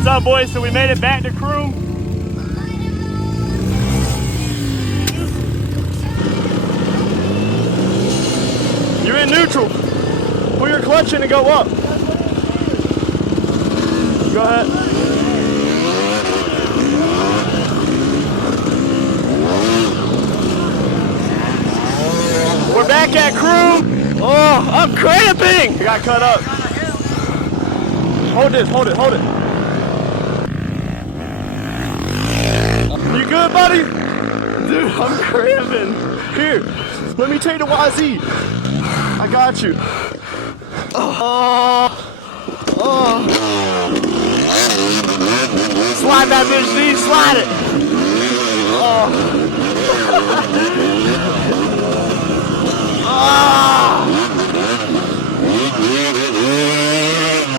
What's up, boys? So we made it back to Croom. You're in neutral. Pull your clutch in and go up. Go ahead. We're back at Croom. Oh, I'm cramping. I got cut up. Hold this, hold it, hold it. You good, buddy? Dude, I'm cramping. Here, let me take the YZ. I got you. Slide that bitch, D, slide it. Oh.